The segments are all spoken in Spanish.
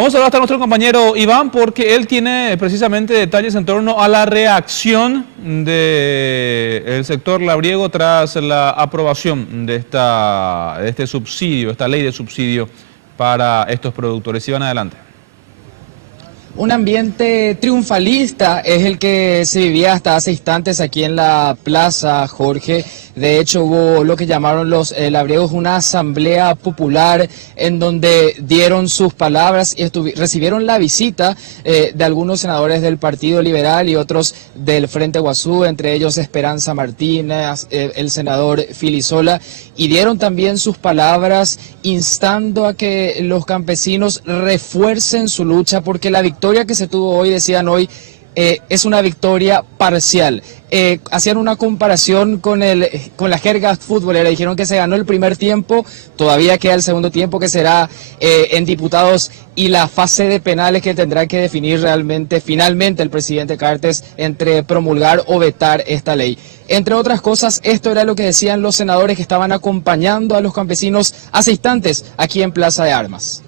Vamos a hablar hasta nuestro compañero Iván porque él tiene precisamente detalles en torno a la reacción del sector labriego tras la aprobación de este subsidio, esta ley de subsidio para estos productores. Iván, adelante. Un ambiente triunfalista es el que se vivía hasta hace instantes aquí en la plaza, Jorge. De hecho, hubo lo que llamaron los labriegos una asamblea popular en donde dieron sus palabras y recibieron la visita de algunos senadores del Partido Liberal y otros del Frente Guazú, entre ellos Esperanza Martínez, el senador Filisola, y dieron también sus palabras instando a que los campesinos refuercen su lucha porque la victoria que se tuvo hoy, decían hoy, es una victoria parcial. Hacían una comparación con la jerga futbolera, dijeron que se ganó el primer tiempo, todavía queda el segundo tiempo que será en diputados y la fase de penales que tendrá que definir finalmente el presidente Cartes entre promulgar o vetar esta ley. Entre otras cosas, esto era lo que decían los senadores que estaban acompañando a los campesinos hace instantes aquí en Plaza de Armas.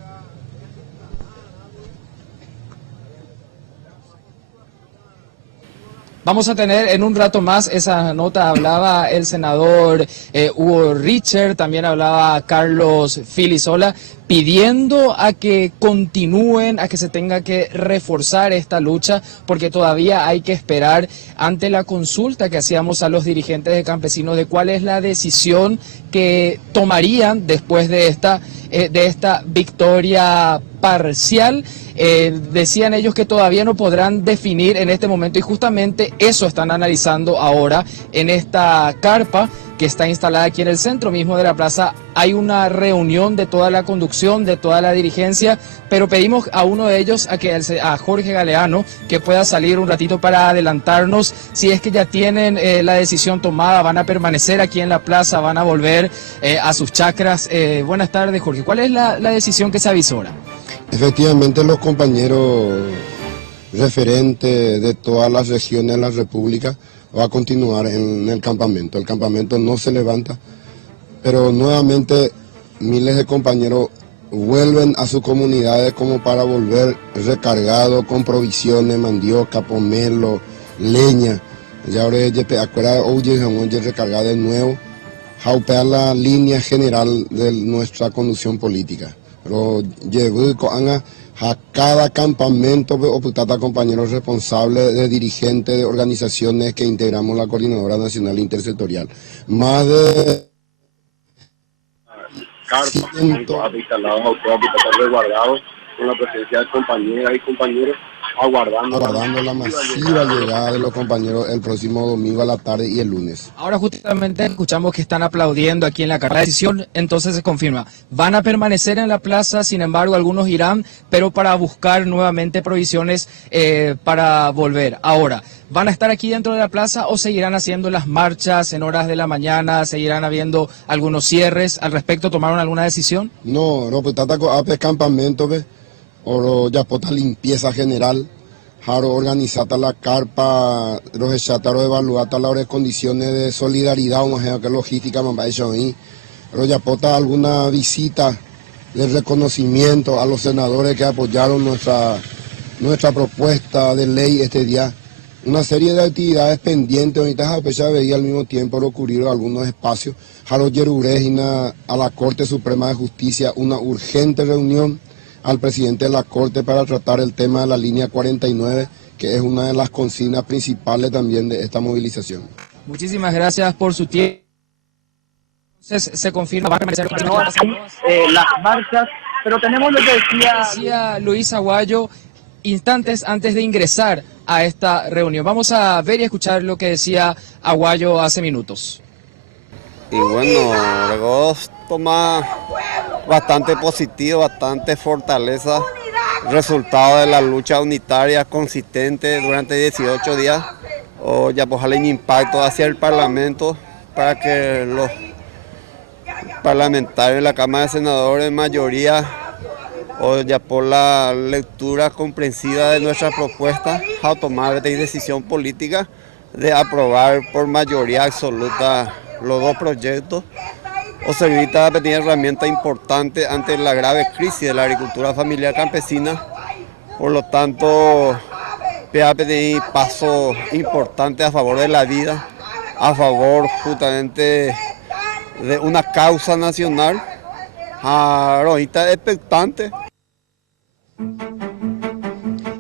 Vamos a tener en un rato más esa nota. Hablaba el senador Hugo Richard, también hablaba Carlos Filisola, pidiendo a que continúen, a que se tenga que reforzar esta lucha, porque todavía hay que esperar ante la consulta que hacíamos a los dirigentes de campesinos de cuál es la decisión que tomarían después de esta victoria parcial. Decían ellos que todavía no podrán definir en este momento y justamente eso están analizando ahora en esta carpa que está instalada aquí en el centro mismo de la plaza. Hay una reunión de toda la conducción, de toda la dirigencia, pero pedimos a uno de ellos, a Jorge Galeano, que pueda salir un ratito para adelantarnos si es que ya tienen la decisión tomada, van a permanecer aquí en la plaza, van a volver a sus chacras. Buenas tardes, Jorge. ¿Cuál es la decisión que se avisora? Efectivamente, los compañeros referentes de todas las regiones de la República va a continuar en el campamento. El campamento no se levanta, pero nuevamente miles de compañeros vuelven a sus comunidades como para volver recargados con provisiones, mandioca, pomelo, leña. Ya ahora ya acuerda hoy recargar de nuevo, jaupear la línea general de nuestra conducción política. Pero llevo a cada campamento oputata compañeros responsables de dirigentes de organizaciones que integramos la Coordinadora Nacional Intersectorial. Más de carpas instalados, resguardados con la presencia de compañeras y compañeros aguardando la masiva llegada de los compañeros el próximo domingo a la tarde y el lunes. Ahora justamente escuchamos que están aplaudiendo aquí en la carrera de decisión, entonces se confirma. Van a permanecer en la plaza, sin embargo algunos irán, pero para buscar nuevamente provisiones para volver. Ahora, ¿van a estar aquí dentro de la plaza o seguirán haciendo las marchas en horas de la mañana? ¿Seguirán habiendo algunos cierres? ¿Al respecto tomaron alguna decisión? No, pues tata ape campamento, o ya pota limpieza general, jaro organizata la carpa, los echataro evaluata las condiciones de solidaridad, una que logística me hecho ahí, pero ya pota alguna visita de reconocimiento a los senadores que apoyaron nuestra propuesta de ley este día. Una serie de actividades pendientes, ahorita ya veía al mismo tiempo ocurrir algunos espacios, jaro Yerurégina a la Corte Suprema de Justicia, una urgente reunión al presidente de la Corte para tratar el tema de la línea 49, que es una de las consignas principales también de esta movilización. Muchísimas gracias por su tiempo. Entonces se confirma, va a permanecer las marchas, pero tenemos lo que decía Luis Aguayo instantes antes de ingresar a esta reunión. Vamos a ver y escuchar lo que decía Aguayo hace minutos. Y bueno, luego toma bastante positivo, bastante fortaleza, resultado de la lucha unitaria consistente durante 18 días, o ya pues un impacto hacia el Parlamento para que los parlamentarios de la Cámara de Senadores, mayoría, o ya por la lectura comprensiva de nuestra propuesta, a tomar esta decisión política de aprobar por mayoría absoluta los dos proyectos Oservita tiene herramienta importante ante la grave crisis de la agricultura familiar campesina. Por lo tanto, PAPDI paso importante a favor de la vida, a favor justamente de una causa nacional. Ahorita expectante.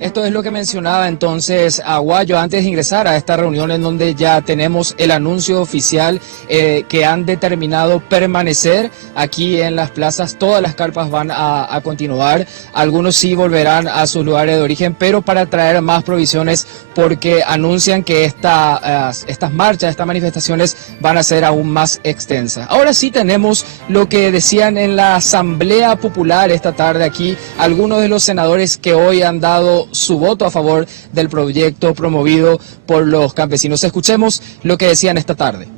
Esto es lo que mencionaba entonces Aguayo antes de ingresar a esta reunión en donde ya tenemos el anuncio oficial que han determinado permanecer aquí en las plazas. Todas las carpas van a continuar, algunos sí volverán a sus lugares de origen, pero para traer más provisiones porque anuncian que estas marchas, estas manifestaciones van a ser aún más extensas. Ahora sí tenemos lo que decían en la Asamblea Popular esta tarde aquí, algunos de los senadores que hoy han dado su voto a favor del proyecto promovido por los campesinos. Escuchemos lo que decían esta tarde.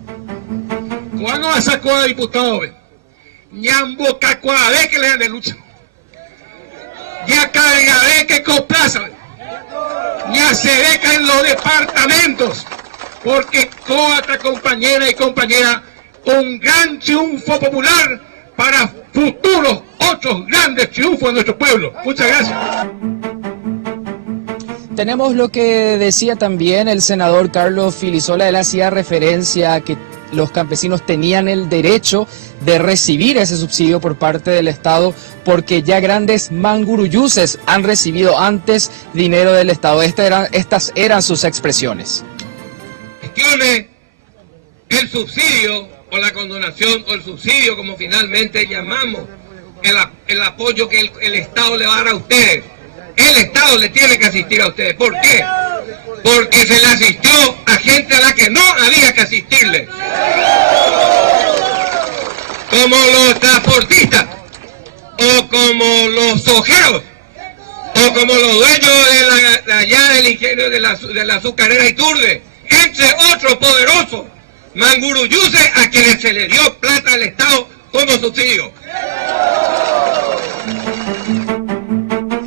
Cuando a sacó a diputado, ñambo cacuade que le dan de lucha, ya cargaré que complaza, ya se deja en los departamentos, porque coata compañera y compañera, un gran triunfo popular para futuros otros grandes triunfos de nuestro pueblo. Muchas gracias. Tenemos lo que decía también el senador Carlos Filisola. Él hacía referencia a que los campesinos tenían el derecho de recibir ese subsidio por parte del Estado porque ya grandes manguruyuses han recibido antes dinero del Estado. Estas eran sus expresiones. Cuestione el subsidio o la condonación o el subsidio, como finalmente llamamos, el apoyo que el Estado le va a dar a ustedes. El Estado le tiene que asistir a ustedes. ¿Por qué? Porque se le asistió a gente a la que no había que asistirle. Como los transportistas, o como los sojeros, o como los dueños de allá del ingenio de la azucarera Iturbe, entre otros poderosos manguruyuses a quienes se le dio plata al Estado como subsidio.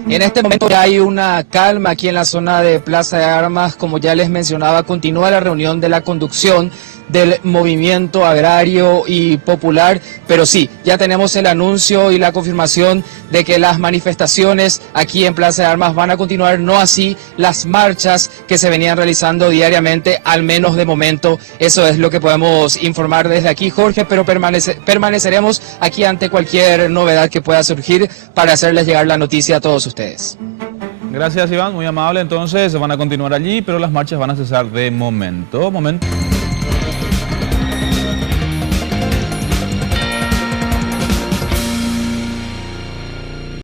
En este momento ya hay una calma aquí en la zona de Plaza de Armas. Como ya les mencionaba, continúa la reunión de la conducción del movimiento agrario y popular, pero sí, ya tenemos el anuncio y la confirmación de que las manifestaciones aquí en Plaza de Armas van a continuar, no así las marchas que se venían realizando diariamente, al menos de momento. Eso es lo que podemos informar desde aquí, Jorge, pero permaneceremos aquí ante cualquier novedad que pueda surgir para hacerles llegar la noticia a todos ustedes. Gracias, Iván, muy amable. Entonces van a continuar allí, pero las marchas van a cesar de momento.